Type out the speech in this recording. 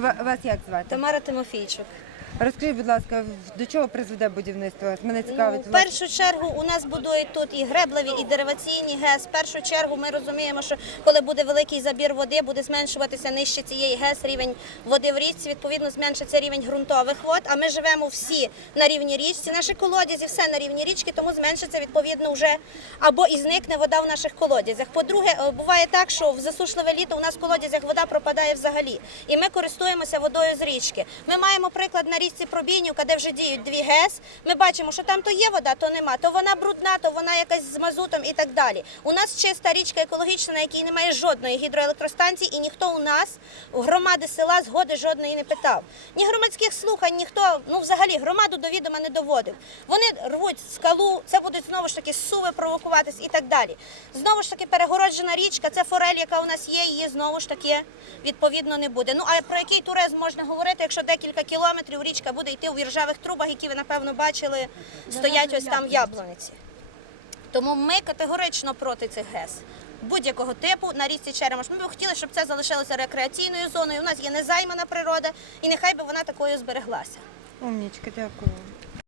Ва- вас як звати? Тамара Тимофійчук. Розкажіть, будь ласка, до чого призведе будівництво? Мене Ну, в першу чергу у нас будують тут і греблеві, і дереваційні ГЕС. В першу чергу ми розуміємо, що коли буде великий забір води, буде зменшуватися нижче цієї ГЕС рівень води в річці. Відповідно, зменшиться рівень ґрунтових вод. А ми живемо всі на рівні річці. Наші колодязі все на рівні річки, тому зменшиться відповідно вже або і зникне вода в наших колодязях. По-друге, е, буває так, що в засушливе літо у нас в колодязях вода пропадає взагалі, і ми користуємося водою з річки. Ми маємо приклад на річці Пробійнівка, де вже діють дві ГЕС. Ми бачимо, що там то є вода, то нема. То вона брудна, то вона якась з мазутом і так далі. У нас чиста річка екологічна, на якій немає жодної гідроелектростанції, і ніхто у нас у громади села згоди жодної не питав. Ні громадських слухань, ніхто ну взагалі громаду до відома не доводив. Вони рвуть скалу, це будуть знову ж таки суви провокуватись і так далі. Знову ж таки, перегороджена річка, це форель, яка у нас є, її знову ж таки відповідно не буде. Ну а про який туризм можна говорити, якщо декілька кілометрів річка буде йти у віржавих трубах, які ви напевно бачили, стоять ось там в яблуниці. Тому ми категорично проти цих ГЕС. Будь-якого типу на річці Черемош. Ми б хотіли, щоб це залишилося рекреаційною зоною. У нас є незаймана природа, і нехай би вона такою збереглася. Умнічка, дякую.